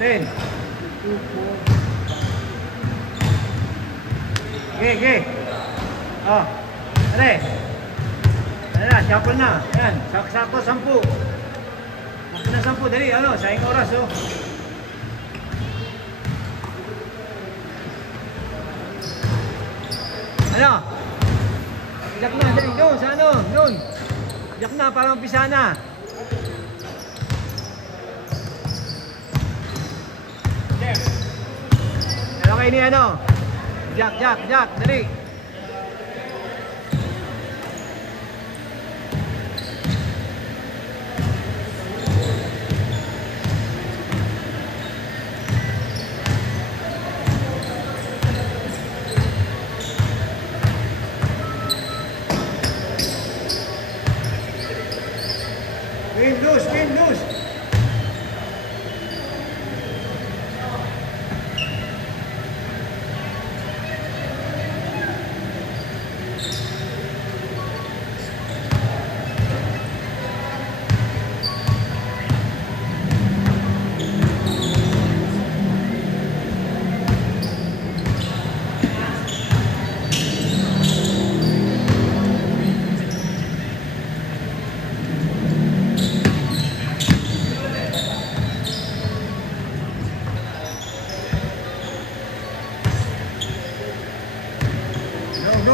10. Okay. Oh. Dali. Dali na, shuffle na. Yan, sakto 10. Sakto na 10. Dali, ano, sayang oras, oh. Ano? Jack na, dali, doon, sa ano, doon. Jack na, para umpisa na. Ano kayo ni ano? Jack, dali. Win loose.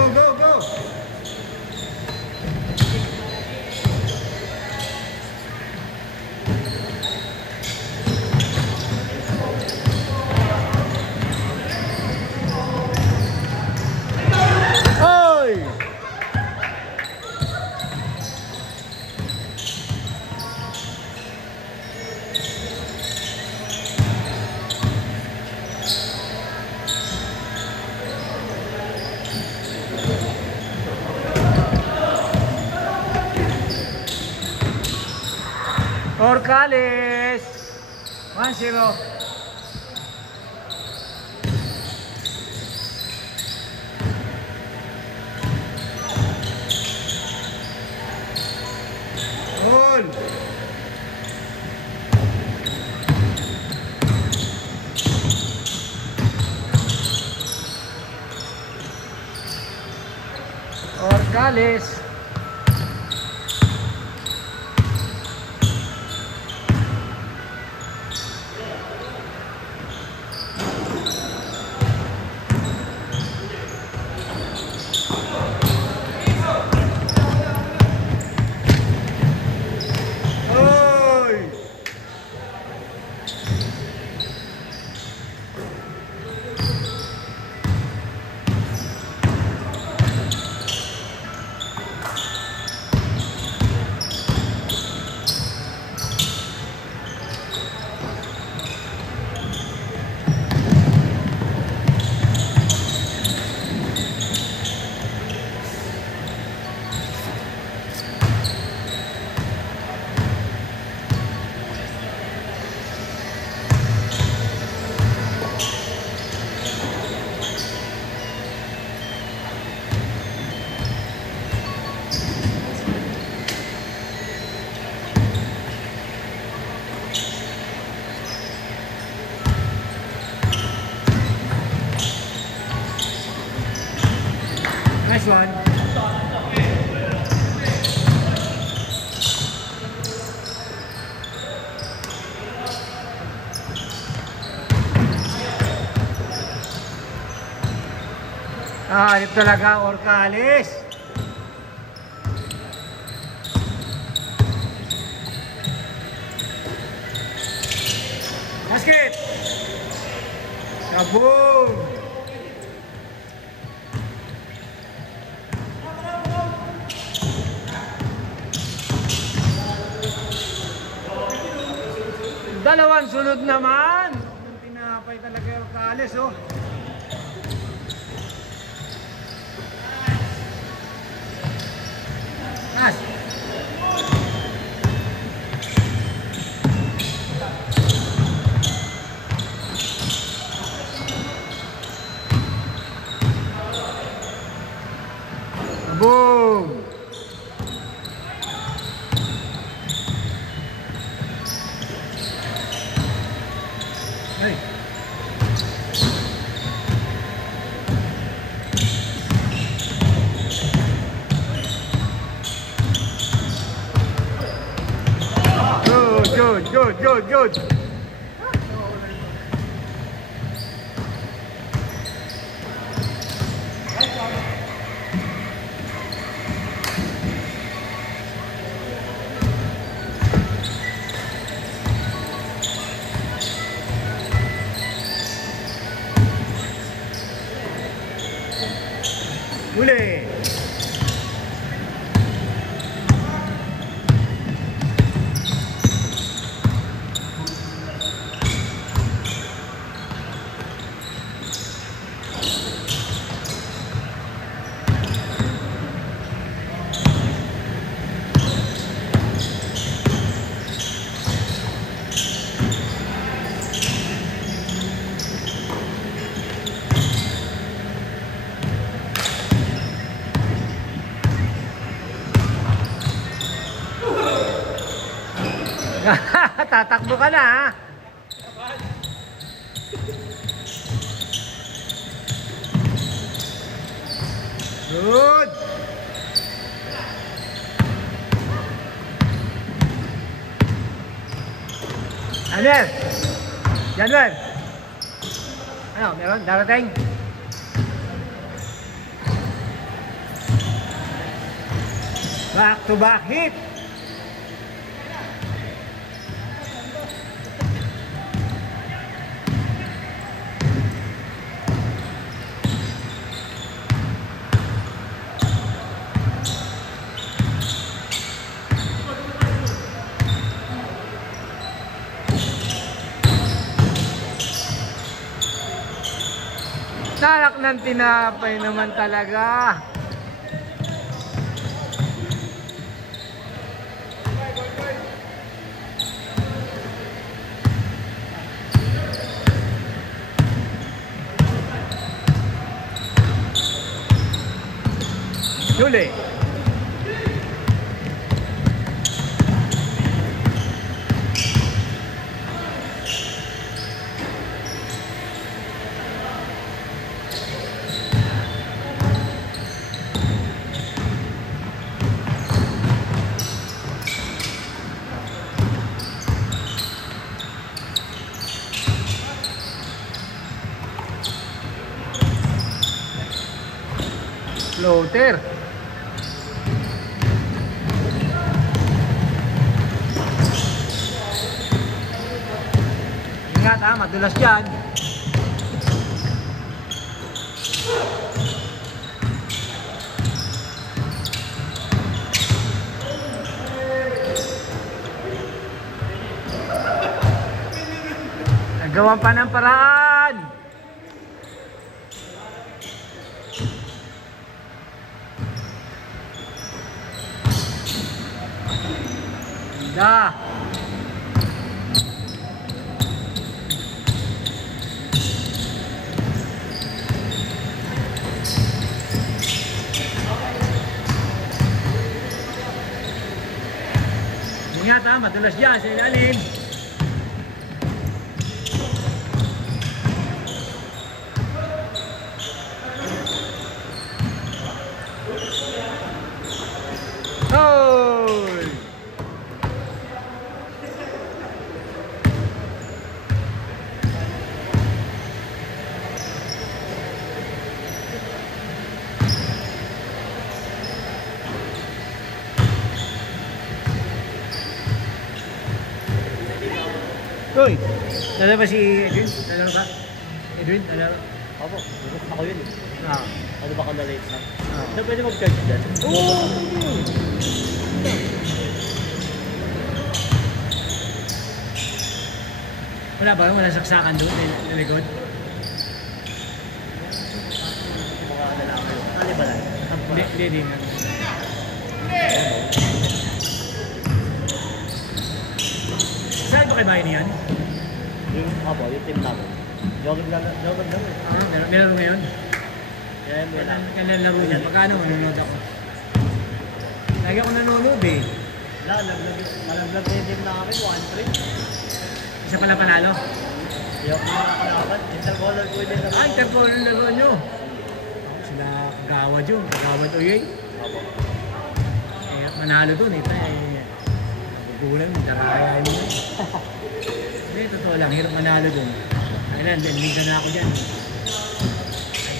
Go. Oi! Orcales 1-0. Gol. Orcales. Nice one. Halip talaga, Orcales. Basket. Kaboom. Dalawang sunod naman. Tinapay talaga yung Orcales, oh. As. Boom. good, good, good. Huli. Tatakbo ka na ha. Good. Januel. Januel. Ano, meron? Darating? Back to back hit. Salak ng tinapay naman talaga. Huli. Floater. Ingat ha, madulas dyan. Nagawan pa ng paraan. Da. Ingat ha, madulas dyan sa ilalim. Uy, lalaro ba si Edwin? Lalaro ba? Edwin, lalaro? Opo, ako yun eh. Ah. Ano ba ka na-late na? Na pwede mag-charge dyan? Oo! Wala ba? Wala saksakan doon? Sa likod? Mga ano lang kayo. Ano ba lang? Hindi. Saan ba kayo bahay niyan? Yung team namin. Jogging lang eh. Ah, meron ngayon? Kaya may lang. Kailan laro niyan? Magkano manonood ako? Lagi ako nanonood eh. Nalaglag na yung team namin, 1-3. Isa pala panalo? Hindi ako nakakalaban. Intercolor ko din naman. Ah, intercolor laro nyo. Sila kagawad yun. Kagawad Oyey. Opo. Kaya manalo dun eh. Kulang, darayain mo. Hindi, totoo lang, hirap manalo dun. Kailan, minsan na ako dyan.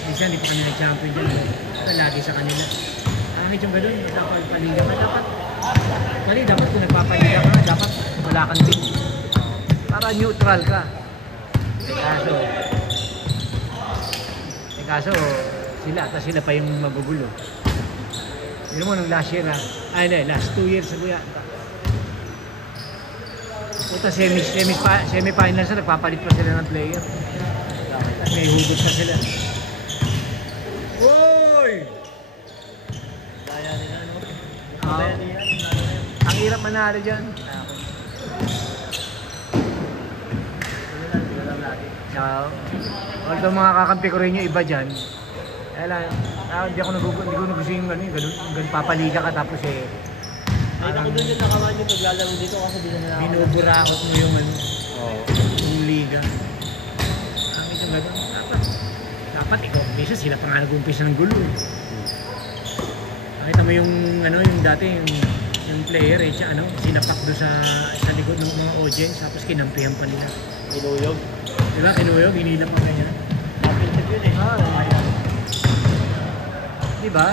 Minsan, hindi pa kami nag-champion dyan. Lagi sa kanila. Kahit yung gano'n, dapat paliga ka. Dapat kung nagpapaliga ka, dapat wala kang team. Para neutral ka. Kaso, sila pa yung magugulo. Yun mo, nung last year last 2 years ago yata. Puta, semi-finals na, nagpapalit pa sila ng player. At may hugot pa sila. Uy! Kaya nila, no? Ang hirap manalo dyan. Although mga kakampi ko rin yung iba dyan, hindi ko nagusto yung gano'n, papaliga ka tapos Ay, ako doon yung nakaman yung naglalaro dito kasi di na nila ako. Binuburakot mo yung yung liga. Ang isang gano'n, dapat ikaw, minsan sila pa nga nag-umpisa ng gulo. Nakita mo yung dati, yung player sinapak doon sa likod ng mga audience tapos kinampihan pa nila. Kinuyog. Diba? Kinuyog, hinilap pa ganyan. Championship yun eh. Diba?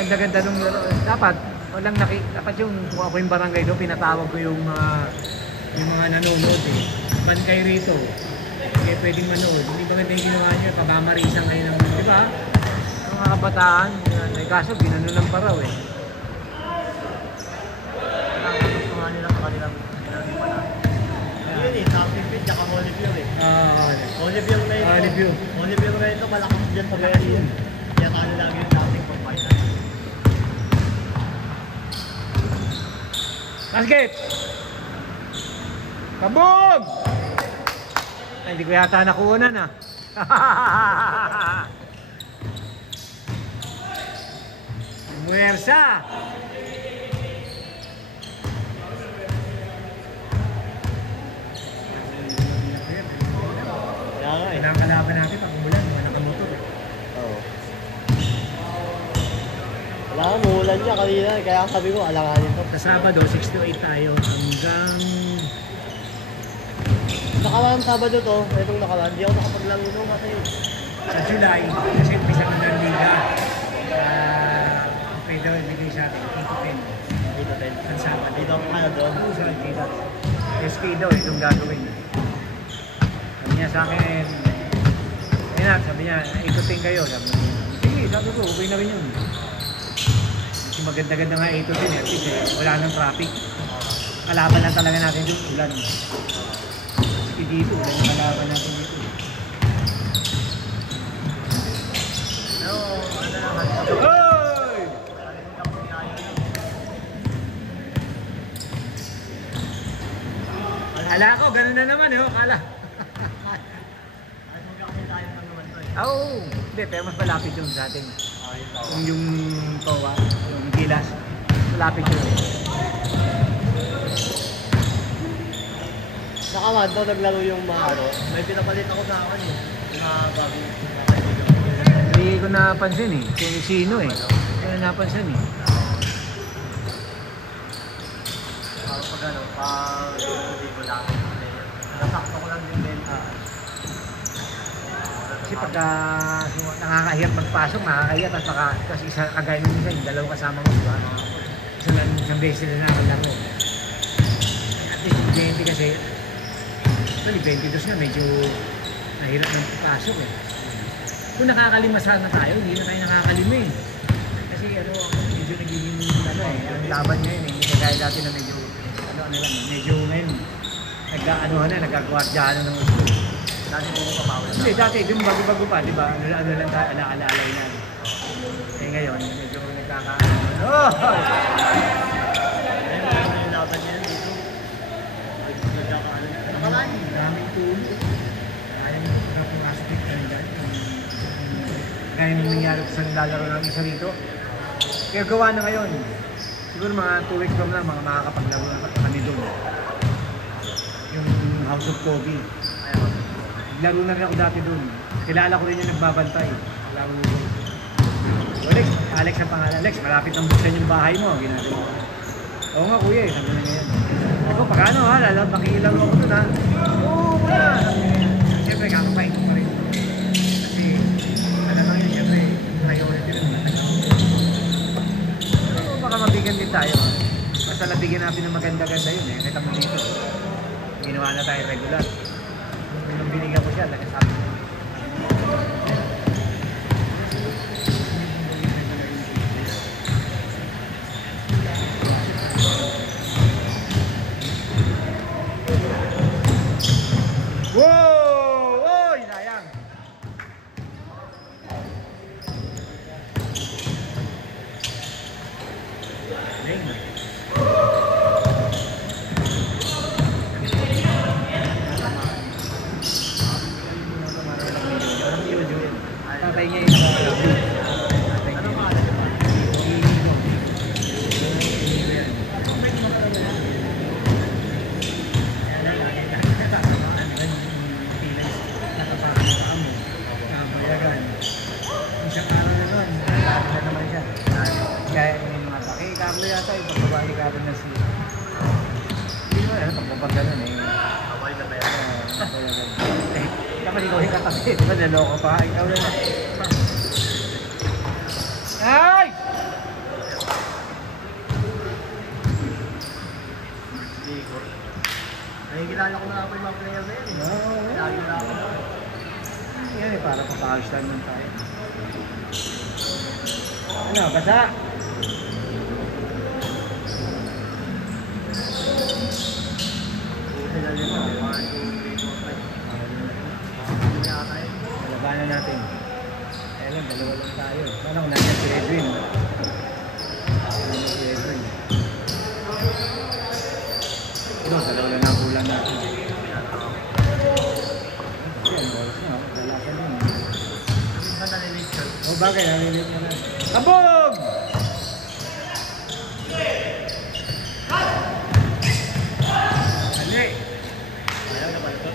Ganda-ganda nung dapat dapat yung kung ako yung barangay doon, pinatawag ko yung mga nanonood eh. Man kayo rito. Kaya pwedeng manood. Hindi ba ganda yung ginawa nyo? Pabamarisan ngayon ng diba? Ang mga kabataan, kaso ginano lang pa raw eh. Gusto nga nila sa kanilang yun eh, championship, tsaka Holyfield eh. Holyfield na ito. Holyfield na ito, malakas dyan sa gaya yun. Kaya tayo lagi yung dating pag-final. Basket! Kabog! Ay, hindi ko yata nakuunan ah. Muwersa! Kaya nga eh. Pinakalaban natin pag umulan, mga nakamotor eh. Oo. Wala nga, muulan niya kanina. Kaya sabi ko, alanganin to. Sa Sabado, 6 to 8 tayo hanggang... Nakaraan Sabado to, itong nakaraan. Di ako nakapaglaro no kasi Sa July, kasi umpisa na ng Liga. Ang pwede ibigay sa atin, 8 to 10. dito tayo. Sa Sabado. Dito ako ano doon. Ano sa Alpida? SK daw, itong gagawin. Sabi niya sa akin, sabi niya, 8 to 10 kayo. Sige, sabi ko, okay na rin yun. Kasi maganda-ganda nga 8 to 10 at least wala nang traffic. Kalaban lang talaga natin doon, ulan. Kasi dito, ulan yung kalaban natin dito. Hoy! Akala ko, ganun na naman eh, akala. Oo, hindi, pero mas malapit yung sa atin. Yung TOA, yung Gilas, malapit yun. Nakaman to, naglaro yung mga ano. May pinapalit ako sa akin eh. Mga bagong Hindi ko napansin eh, kung sino eh. Hindi ko napansin eh. pag ano, pag hindi ko lang. Nasakto ko lang din. Kasi pagka nakakahiyap magpasok, nakakahiya, tapos isa kagaya nung isa, yung dalawa kasama mo, diba? Isang beses na lang mo. At least yung 20 kasi, actually 22 nga, medyo nahirap ng pasok eh. Kung nakakalimasan na tayo, hindi na tayo nakakalima eh. Kasi medyo nagiging ang laban ngayon eh. Hindi kagaya dati na medyo, medyo ngayon, nagkagwardyahan ng gusto. Dati mo ko papawala. Hindi, dati, yung bago-bago pa, di ba? Ano lang tayo, alaalay na. Eh ngayon, medyo nagkakaano. Oh! Ayun, yung laban niya dito. Nagkakaano. Nakalaan. Daming tulo. Ayaw mo na pumasok yung kanila. Kaya nung nangyari sa nilalaro ng isa rito. Kaya gawa na ngayon. Siguro mga 2 weeks from lang, mga makakapaglaro na kami doon. Yung House of Kobe. Laro na rin ako dati doon. Kilala ko rin yung nagbabantay. Laro mo doon. Alex ang pangalan. Alex, malapit ang buksan yung bahay mo. Ginagawa. Oo nga kuya eh, sabi na ngayon. ko, pag ano ha, lalo, makikilaw ako dun ha. Oo, wala. Siyempre, kakapain ko pa rin. Kasi, ano lang yun, siyempre, priority rin natin. Pero baka mabigyan din tayo ha. Basta nabigyan natin ng maganda-ganda yun eh. Kita mo dito. Ginawa na tayo regular. Nung binigyan ko siya, nagsasabi ko. Wow! Oy! Sayang! Tatay niya yung Ano mga alam naman? Kaya yung mga taki, Carlo yata yung pagbabae ka rin na si... Hindi mo yan, pagbabaga nun eh. Away na ba yan? Kapag ikaw yung katabi, di ba naloko pa? Ikaw na lang. Ay! Ligot. Nakikilala ko na ako yung mga player na yan eh. Lagi na ako. Yan eh, para papayos lang nun tayo. Ano, basa? Buti na rin ako. 1, 2, 3, 4, 5. Hindi yata eh. Labanan natin. Kaya lang, dalawa lang tayo. Paano kung nandiyan si Edwin? Nandiyan si Edwin. Ano, dalawa lang ang kulang natin. Yan, boys na. Dalasan yun. Hindi ba nalilig siya? O bagay, nalilit mo na. Kabog! Dali! Ayaw na ba ito?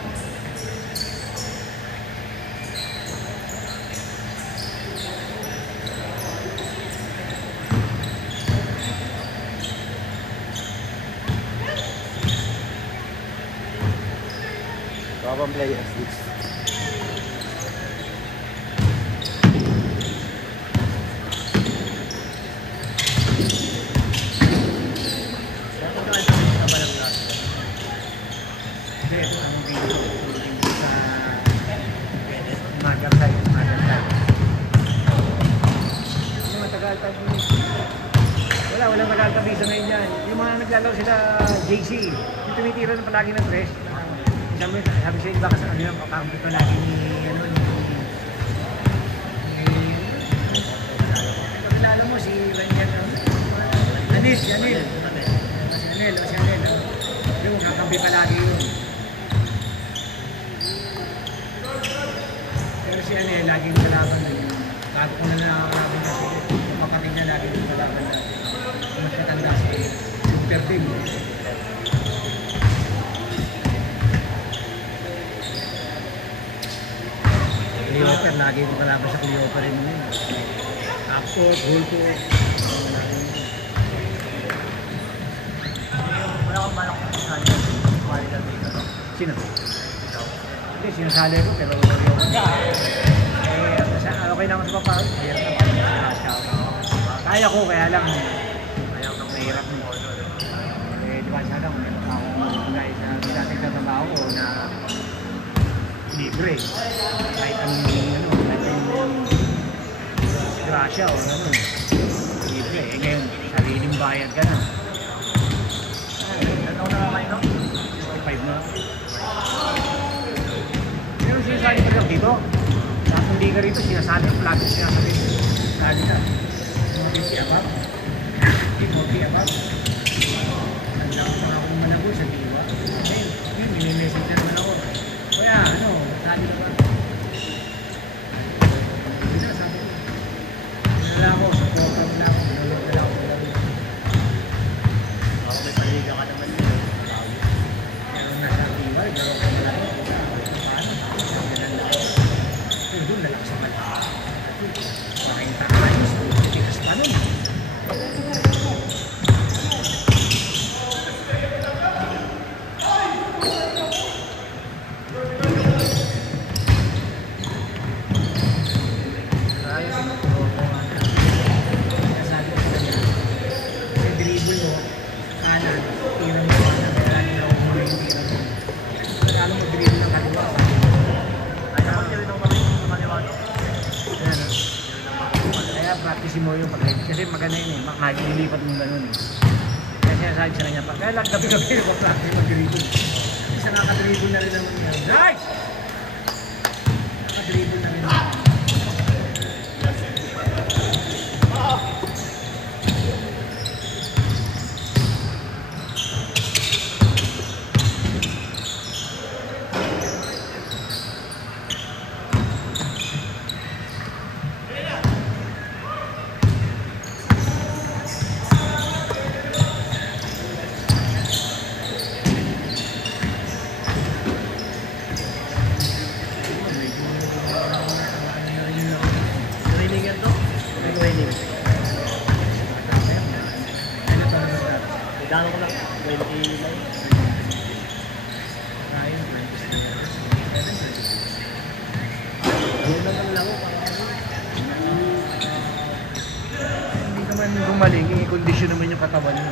Babang players this. Kung saan sa mga kabalang lahat. Hindi, ano dito? Dito sa... Magarsay. Magarsay. Yung matagal tayo. Walang matagal tabi sa ngayon yan. Yung mga naglalaro sila JC. Yung tumitira na palagi ng press. Sabi sa iba kasi ano yung kakampi ko lagi ni ano ni kakilala mo si Raniel Yanil si Yanil yung kakampi palagi yun pero si Yanil laging kalaban bago ko na nakakalaban na si kapatid niya laging kalaban na mas matanda si Super Team. Cleoper, lagi ko kalaban sa Cleoper rin mo yun. Tapos, Hulko. Wala kang balak sa kanya. Kumalit ang dito. Sino? Ikaw. Hindi, sinasali ko, pero okay naman sa papawid. Hirap naman. Kaya ko, kaya lang. Ayaw kang Mahirap mo. Di ba siya lang, ako guys, dating tatrabaho ko na libre. Kahit anong grasya o ano. Libre. Eh ngayon, sariling bayad ka na. Ano na naman ito? 65 na. Pero sinasabi ko lang dito, lahat hindi ka rito, sinasabi ko lagi sinasabi. Lagi na. 50 above. 40 above. Ang lakas na akong manago sa diwa. Ngayon, minimessage na naman ako. Kaya ano, sabi naman. Hindi na, sabi ko. Wala ako, sa program na ako. Nalog na lang ako. Ako may paliga ka naman dito. Pero nasa diwa, gano'n ko na lang. Paano? Ganun lang. Pero doon na lang sa mali. Makita ka lang. Tikas pa nun. practice mo yung pag-head. Kasi maganda yun eh, makakilipat mo ganun eh. Kaya sinasabi sa kanya pa, kaya lang gabi-gabi yung practice mag-dribble. Isa nakaka-dribble na rin naman yan. Nice! Nakaka-dribble na rin naman. Dano ko lang, 20 lang. Yun naman lang ako. Hindi naman gumaling, i-condition naman yung katawan mo.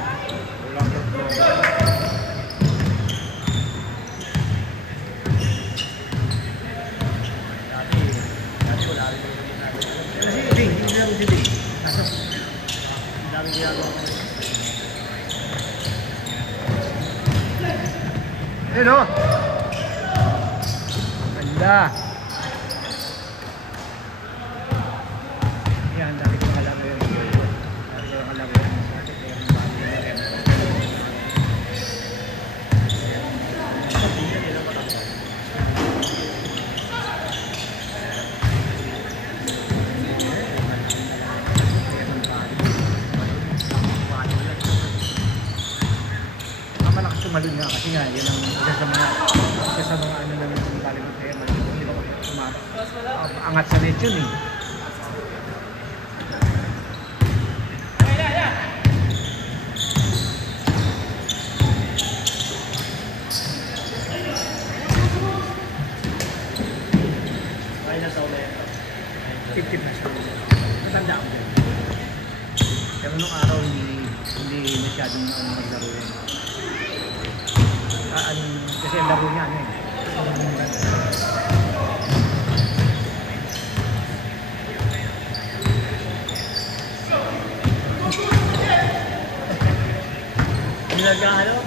Dati wala rin yung ginagawa. Kasi hindi lang si Ding. Ang daming ginagawa ko. Ayun o! Ganda! Yan, dami ko kalaro yun. Dami ko kalaro yun. Malakas tumalun nga kasi nga yun ang isa sa mga ano namin sa balik ng kaya hindi ba angat sa net yun eh. Ay, nasa ulit. 50 pesos. Matanda ako. Pero nung araw hindi masyadong maglaro yun. Kasi ang laro niya ano eh.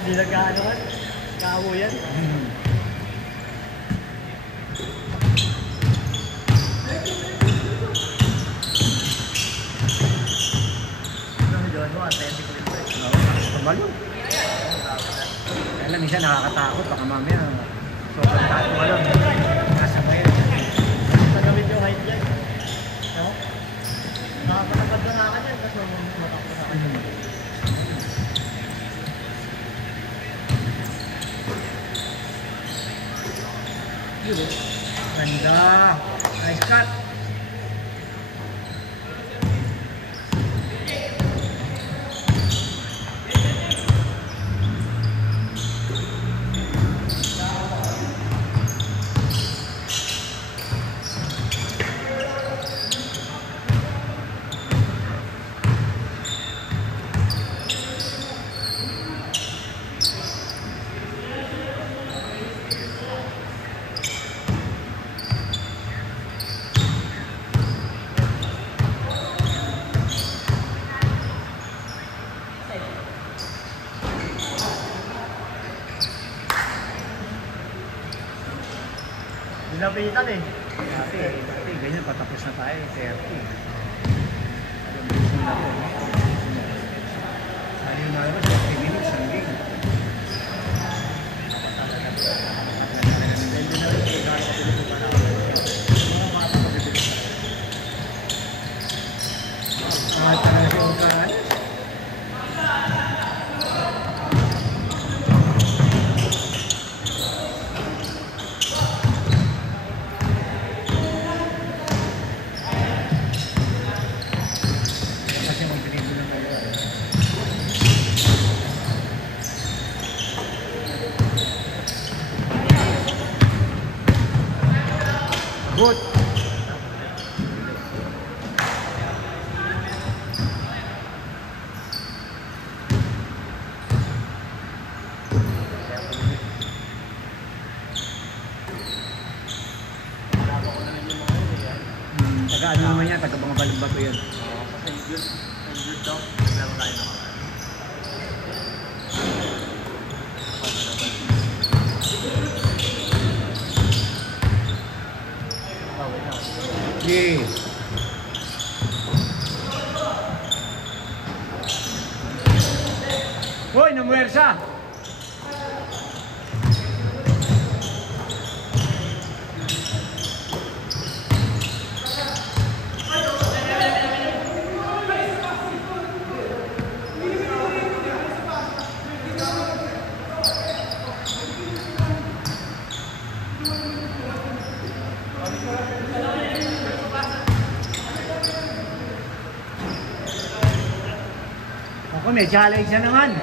Binagano kan? Kawo yan. Pabalo. Kaya lang minsan nakakatakot, baka mamaya sobrang tato ka lang. Nasa kayo. Tagamit yung height yan. No? Nakapalapad na nga ka dyan, tapos matakot na ka dyan. Ganda. Nice cut. Dinapitan eh. Dati, ganyan, patapos na tayo, 30. Alam mo, gusto na ito. Saan yung mga 30 minutes, ang game. Dahil din na rin kung gaano kapilitin pa na ako. Mga bata kapilitin pa na. Talaga yung utaan. Good. Taga ano naman yan, taga mga balimbato yan. Good daw. Meron tayo nakaraan. Yeah. Hoy, namuwersa! Ako, may challenge na naman.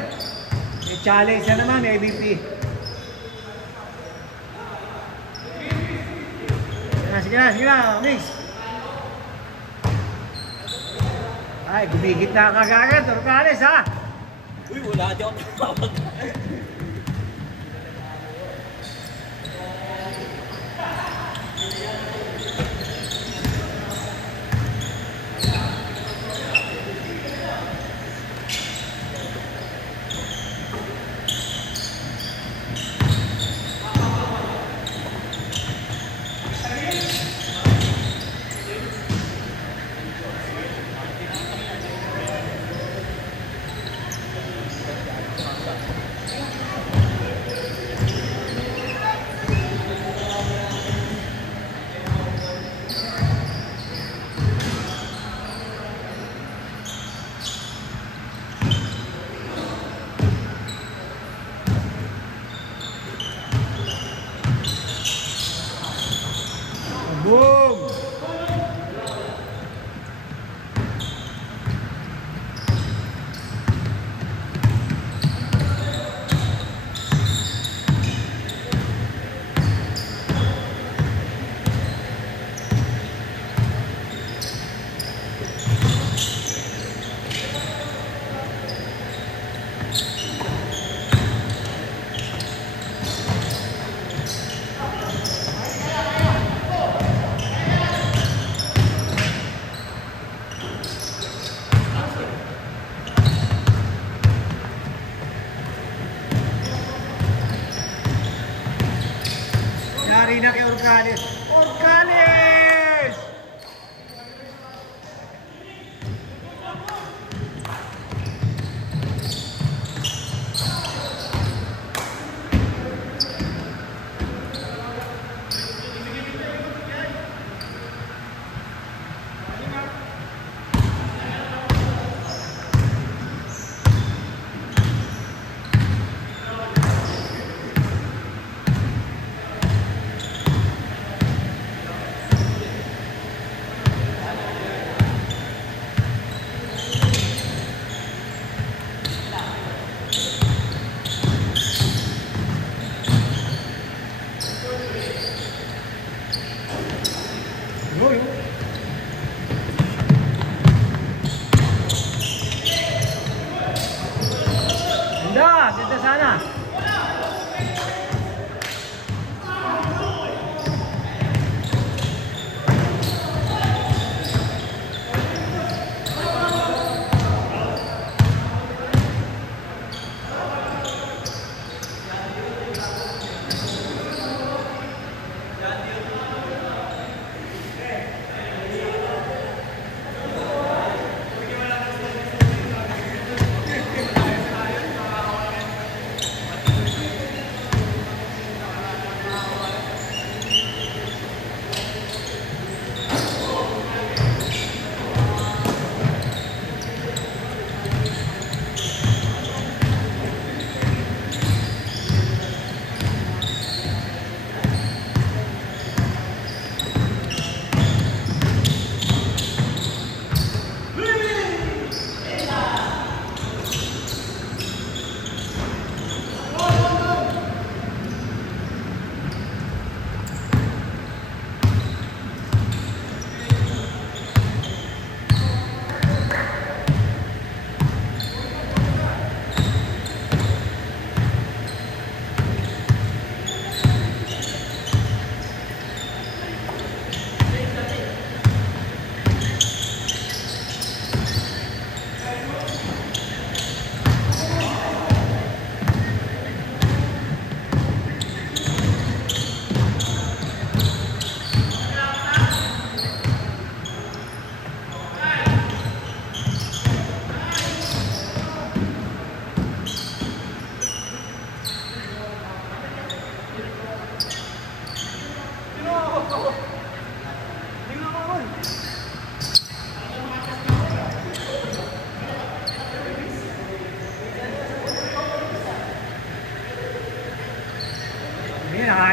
May challenge na naman, MVP. Sige na, mix. Ay, gumigit na kagagad, Orcales ha? Uy, wala di ako tumawag.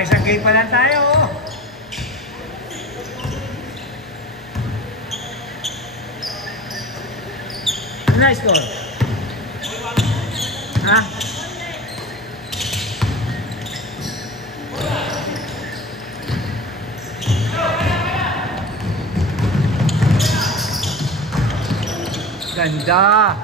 Isang game pa lang tayo, oh. Ano na score? Ha? Ganda.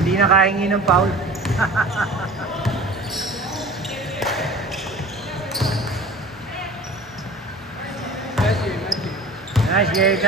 Hindi nakahingi ng foul. Nice game.